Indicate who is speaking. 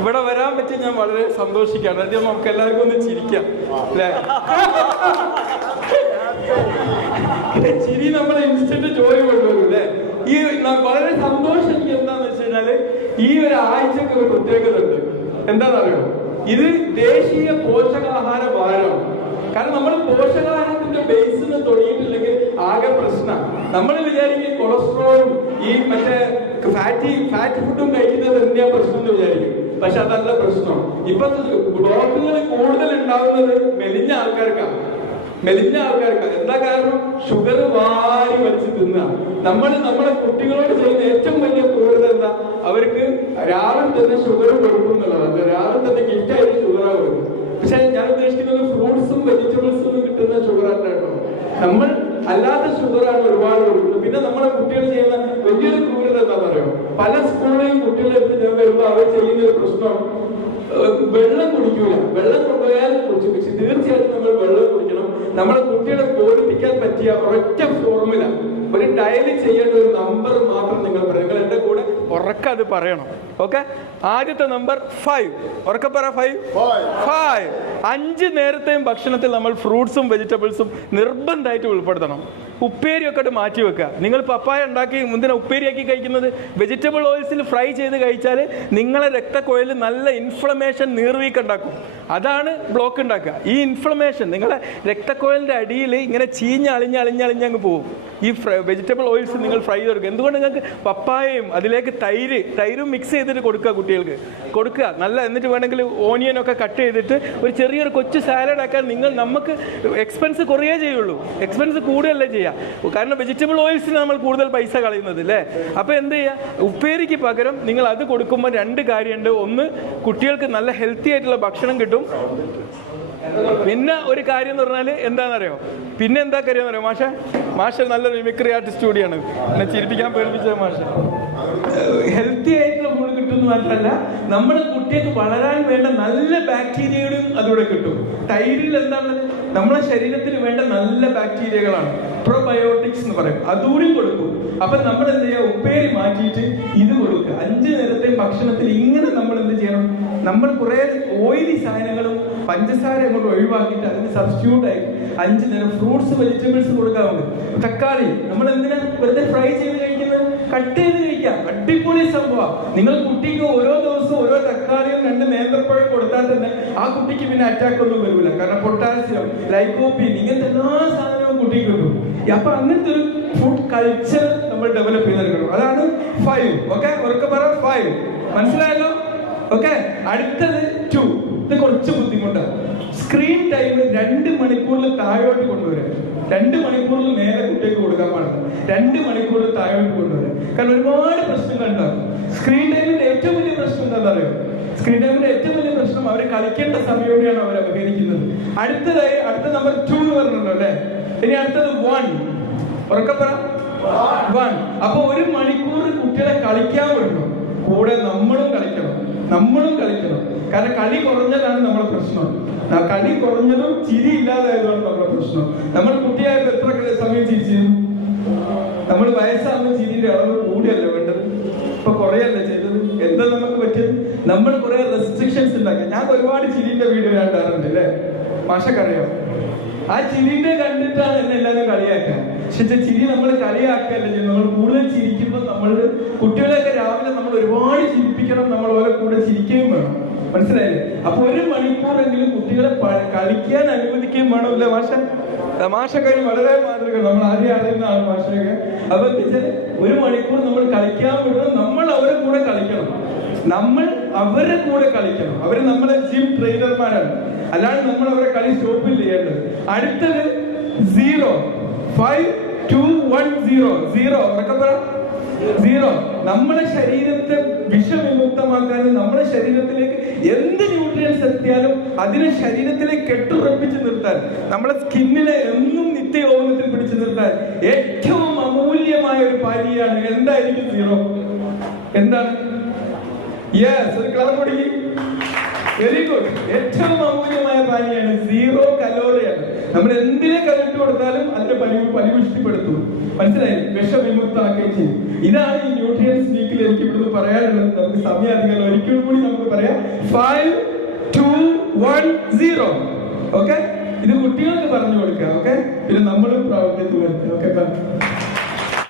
Speaker 1: ഇവിടെ വരാൻ പറ്റി ഞാൻ വളരെ സന്തോഷിക്കാണ് ആദ്യം നമുക്ക് എല്ലാവർക്കും ഒന്ന് ചിരിക്കാം. അല്ലേ? ചിരി നമ്മളെ ഇൻസ്റ്റന്റ് ജോലി കൊണ്ടുവരും അല്ലേ? ഈ വളരെ സന്തോഷം എനിക്ക് എന്താന്ന് വെച്ച് കഴിഞ്ഞാൽ ഈ ഒരു ആഴ്ചക്ക് ഒരു പ്രത്യേകത ഉണ്ട് എന്താണെന്നറിയോ ഇത് ദേശീയ പോഷകാഹാര വാരമാണ്. കാരണം നമ്മൾ പോഷകാഹാരത്തിന്റെ ബേസിന് തുടങ്ങിയിട്ടില്ലെങ്കിൽ ആകെ പ്രശ്നം. നമ്മൾ വിചാരിക്കും കൊളസ്ട്രോളും ഈ മറ്റേ ഫാറ്റി ഫാറ്റ് ഫുഡും എന്തിനാ പ്രശ്നം എന്ന് വിചാരിക്കും പക്ഷെ അതല്ല പ്രശ്നം ഇപ്പൊ ബ്ലോക്കുകൾ കൂടുതൽ ഉണ്ടാവുന്നത് മെലിഞ്ഞ ആൾക്കാർക്കാണ്. മെലിഞ്ഞ ആൾക്കാർക്ക് എന്താ കാരണം? ഷുഗർ വാരി വലിച്ച് തിന്നുക. നമ്മൾ നമ്മുടെ കുട്ടികളോട് ചെയ്യുന്ന ഏറ്റവും വലിയ ക്രൂരത എന്താ? അവർക്ക് രാവിലെ തന്നെ ഷുഗർ കൊടുക്കും എന്നുള്ളതാണ് രാവിലെ തന്നെ ഗിഫ്റ്റായിട്ട് ഷുഗറാ കൊടുക്കും. പക്ഷെ ഞാൻ ഉദ്ദേശിക്കുന്നത് ഫ്രൂട്ട്സും വെജിറ്റബിൾസും കിട്ടുന്ന ഷുഗർ അല്ല കേട്ടോ. നമ്മൾ അല്ലാത്ത ഷുഗറാണ് ഒരുപാട് കൊടുക്കുന്നത്. പിന്നെ നമ്മുടെ കുട്ടികൾ ചെയ്യുന്ന വലിയൊരു ക്രൂരത എന്താ പറയുക? പല സ്കൂളിലെയും കുട്ടികളെ എടുത്ത് ഞാൻ വരുമ്പോൾ അവർ ചെയ്യുന്ന ഒരു പ്രശ്നം വെള്ളം കുടിക്കൂല. വെള്ളം കൊണ്ടുപോയാലും കുടിച്ചു പക്ഷെ തീർച്ചയായിട്ടും നമ്മൾ വെള്ളം കുടിക്കണം. നമ്മളെ കുട്ടികളെ ബോധിപ്പിക്കാൻ പറ്റിയ ഒരൊറ്റ ഫോർമുല ഒരു ഡയലി ചെയ്യേണ്ട ഒരു നമ്പർ മാത്രം നിങ്ങൾ പറയും നിങ്ങൾ എന്റെ കൂടെ ഉറക്ക അത് പറയണം. ഓക്കെ ആദ്യത്തെ നമ്പർ ഫൈവ് ഉറക്ക പറ ഫൈവ് ഫൈവ് അഞ്ച് നേരത്തെയും ഭക്ഷണത്തിൽ നമ്മൾ ഫ്രൂട്ട്സും വെജിറ്റബിൾസും നിർബന്ധമായിട്ട് ഉൾപ്പെടുത്തണം. ഉപ്പേരിയൊക്കെ മാറ്റി വെക്കുക. നിങ്ങൾ പപ്പായ ഉണ്ടാക്കി മുന്തിന ഉപ്പേരിയാക്കി കഴിക്കുന്നത് വെജിറ്റബിൾ ഓയിൽസിൽ ഫ്രൈ ചെയ്ത് കഴിച്ചാൽ നിങ്ങളെ രക്തക്കൊഴൽ നല്ല ഇൻഫ്ലമേഷൻ നീർവീക്കം ഉണ്ടാക്കും. അതാണ് ബ്ലോക്ക് ഉണ്ടാക്കുക. ഈ ഇൻഫ്ലമേഷൻ നിങ്ങളെ രക്തക്കൊഴലിന്റെ അടിയിൽ ഇങ്ങനെ ചീഞ്ഞ് അളിഞ്ഞ് അളിഞ്ഞ് അങ്ങ് പോകും. ഈ വെജിറ്റബിൾ ഓയിൽസ് നിങ്ങൾ ഫ്രൈ ചെയ്ത് കൊടുക്കുക എന്തുകൊണ്ട് നിങ്ങൾക്ക് പപ്പായയും അതിലേക്ക് തൈര് തൈരും മിക്സ് ചെയ്തിട്ട് കൊടുക്കുക കുട്ടികൾക്ക്? കൊടുക്കുക. നല്ല എന്നിട്ട് വേണമെങ്കിൽ ഓണിയൻ ഒക്കെ കട്ട് ചെയ്തിട്ട് ഒരു ചെറിയൊരു കൊച്ചു സാലഡ് ആക്കാൻ നിങ്ങൾ നമുക്ക് എക്സ്പെൻസ് കുറയേ ചെയ്യുള്ളൂ. എക്സ്പെൻസ് കൂടുകയല്ലേ ചെയ്യുക കാരണം വെജിറ്റബിൾ ഓയിൽസിന് നമ്മൾ കൂടുതൽ പൈസ കളയുന്നത് അല്ലേ അപ്പോൾ എന്ത് ചെയ്യുക ഉപ്പേരിക്ക് പകരം നിങ്ങൾ അത് കൊടുക്കുമ്പോൾ രണ്ട് കാര്യമുണ്ട് ഒന്ന് കുട്ടികൾക്ക് നല്ല ഹെൽത്തി ആയിട്ടുള്ള ഭക്ഷണം കിട്ടും. പിന്നെ ഒരു കാര്യം എന്ന് പറഞ്ഞാൽ എന്താണെന്നറിയോ? പിന്നെ എന്താ കാര്യം അറിയോ? മാഷ മാഷ നല്ലൊരു മിമിക്രി ആർട്ടിസ്റ്റ് കൂടിയാണ്. എന്നെ ചിരിപ്പിക്കാൻ പേടിപ്പിച്ചത് മാഷ. ഹെൽത്തി ആയിട്ടുള്ള ഫുഡ് കിട്ടുമെന്ന് മാത്രമല്ല നമ്മുടെ കുട്ടികൾക്ക് വളരാൻ വേണ്ട നല്ല ബാക്ടീരിയകളും അതിലൂടെ കിട്ടും. തൈരിൽ എന്താണ്? നമ്മുടെ ശരീരത്തിന് വേണ്ട നല്ല ബാക്ടീരിയകളാണ് പ്രോബയോട്ടിക്സ് എന്ന് പറയും. അതുകൂടി കൊടുക്കും. അപ്പൊ നമ്മൾ എന്ത് ചെയ്യുക ഉപ്പേരി മാറ്റിയിട്ട് ഇത് കൊടുക്കുക. അഞ്ച് നേരത്തെ ഭക്ഷണത്തിൽ ഇങ്ങനെ നമ്മൾ എന്ത് ചെയ്യണം? നമ്മൾ കുറെ ഓയിലി സാധനങ്ങളും പഞ്ചസാര അങ്ങോട്ട് ഒഴിവാക്കിയിട്ട് അതിന് സബ്സ്റ്റിറ്റ്യൂട്ട് ആയി. അഞ്ച് നേരം ഫ്രൂട്ട്സ് വെജിറ്റബിൾസ് കൊടുക്കാറുണ്ട് തക്കാളി നമ്മൾ എന്തിനാ വെറുതെ ഫ്രൈ ചെയ്ത് കഴിക്കുന്നത്? കട്ട് ചെയ്ത് കഴിക്കാം. അടിപൊളി സംഭവം. നിങ്ങൾ കുട്ടിക്ക് ഓരോ ദിവസവും ഓരോ തക്കാളിയും രണ്ട് നേന്ത്രപ്പഴം കൊടുത്താൽ തന്നെ ആ കുട്ടിക്ക് പിന്നെ അറ്റാക്ക് ഒന്നും വരില്ല കാരണം പൊട്ടാസ്യം ലൈക്കോപ്പിൻ ഇങ്ങനത്തെ എല്ലാ സാധനവും കുട്ടിക്ക് കിട്ടും. അപ്പൊ അങ്ങനത്തെ ഒരു ഫുഡ് കൾച്ചർ നമ്മൾ ഡെവലപ്പ് ചെയ്തെടുക്കണം അതാണ് ഫൈവ് ഓക്കെ ഉറക്കെ പറ ഫൈവ് മനസ്സിലായല്ലോ? ഓക്കെ അടുത്തത് ടു ഇത് കുറച്ച് ബുദ്ധിമുട്ടാണ് സ്ക്രീൻ ടൈം രണ്ട് മണിക്കൂറിൽ താഴോട്ട് കൊണ്ടുവരാം. രണ്ട് മണിക്കൂറിൽ നേരെ കുട്ടികൾക്ക് കൊടുക്കാൻ പാടില്ല. രണ്ട് മണിക്കൂറിൽ താഴോട്ട് കൊണ്ടുവരാം. കാരണം ഒരുപാട് പ്രശ്നങ്ങൾ ഉണ്ടാകും. സ്ക്രീൻ ടൈമിന്റെ ഏറ്റവും വലിയ പ്രശ്നം എന്താണെന്ന് അറിയോ? സ്ക്രീൻ ടൈമിന്റെ ഏറ്റവും വലിയ പ്രശ്നം അവർ കളിക്കേണ്ട സമയോടെയാണ് അവർ അപഹരിക്കുന്നത് അടുത്തതായി അടുത്ത നമ്പർ ടു എന്ന് പറഞ്ഞല്ലോ അല്ലെ? ഇനി അടുത്തത് വൺ ഉറക്കപ്പറ വൺ അപ്പൊ ഒരു മണിക്കൂർ കുട്ടികളെ കളിക്കാൻ വിടണം. കൂടെ നമ്മളും കളിക്കണം. നമ്മളും കളിക്കണം. കാരണം കളി കുറഞ്ഞതാണ് നമ്മുടെ പ്രശ്നം. കളി കുറഞ്ഞതും ചിരി ഇല്ലാതായതുമാണ് നമ്മുടെ പ്രശ്നം. നമ്മൾ കുട്ടിയായപ്പോ എത്ര സമയം ചിരിച്ചിരുന്നു? നമ്മൾ വയസ്സാകുമ്പോൾ ചിരിയുടെ അളവ് കൂടിയല്ലേ വേണ്ടത്? ഇപ്പൊ കുറയല്ലേ ചെയ്തത്? എന്താ നമുക്ക് പറ്റിയത്? നമ്മൾ കുറെ റെസ്ട്രിക്ഷൻസ് ഉണ്ടാക്കി. ഞാൻ ഒരുപാട് ചിരിന്റെ വീഡിയോ കണ്ടാറുണ്ട് അല്ലേ? മാഷക്കറിയാം. ആ ചിരിന്റെ കണ്ടിട്ടാണ് എന്നെ എല്ലാവരും കളിയാക്കാൻ. പക്ഷെ ചിരി നമ്മൾ ചെയ്യുന്നത്? നമ്മൾ കൂടുതൽ ചിരിക്കുമ്പോൾ നമ്മൾ കുട്ടികളെയൊക്കെ രാവിലെ നമ്മൾ ഒരുപാട് ചിരിപ്പിക്കണം നമ്മൾ മനസ്സിലായില്ലേ? അപ്പൊ ഒരു മണിക്കൂറെങ്കിലും കുട്ടികളെ കളിക്കാൻ അനുവദിക്കുകയും വേണം. ഇല്ല മാഷ? കാര്യം വളരെ മാതൃക നമ്മൾ ആദ്യം അറിയുന്നതാണ് മാഷയൊക്കെ. അപ്പൊ എന്താ ഒരു മണിക്കൂർ നമ്മൾ കളിക്കാൻ വിടണം. നമ്മൾ അവരെ കൂടെ കളിക്കണം. നമ്മൾ അവരുടെ കൂടെ കളിക്കണം. അവർ നമ്മളെ ജിം ട്രെയിനർമാരാണ് അല്ലാണ്ട് നമ്മൾ അവരെ കളി സ്റ്റോപ്പ് ചെയ്യേണ്ടത്. അടുത്തത് zero five two one zero zero ഉറക്കെ പറ. സീറോ നമ്മുടെ ശരീരത്തെ വിഷവിമുക്തമാക്കാൻ നമ്മുടെ ശരീരത്തിലേക്ക് എന്ത് ന്യൂട്രിയൻസ് എത്തിയാലും അതിനെ ശരീരത്തിലേക്ക് കെട്ടുറപ്പിച്ച് നിർത്താൻ നമ്മുടെ സ്കിന്നിനെ എന്നും നിത്യയോഗത്തിൽ പിടിച്ചു നിർത്താൻ ഏറ്റവും അമൂല്യമായ ഒരു പാനീയാണ് എന്തായിരിക്കും സീറോ എന്താണ്? യെസ് വെരി ഗുഡ് ഏറ്റവും അമൂല്യമായ പാനീയാണ് സീറോ കലോറിയാണ് നമ്മൾ എന്തിനെ കരുട്ട് കൊടുത്താലും അതിനെ പരി പരിപുഷ്ടിപ്പെടുത്തും മനസ്സിലായി? വിഷവിമുക്താക്കുകയും ചെയ്യും. ഇതാണ് ഈ ന്യൂട്രിയൻസ് വീക്കിൽ എനിക്ക് ഇവിടുന്ന് പറയാനുള്ളത്. നമുക്ക് സമയം അധികം ഒരിക്കൽ കൂടി നമുക്ക് പറയാം. Five two one zero okay ഇത് കുട്ടികൾക്ക് പറഞ്ഞു കൊടുക്കുക ഓക്കെ പിന്നെ നമ്മളും പ്രാവശ്യം ഓക്കെ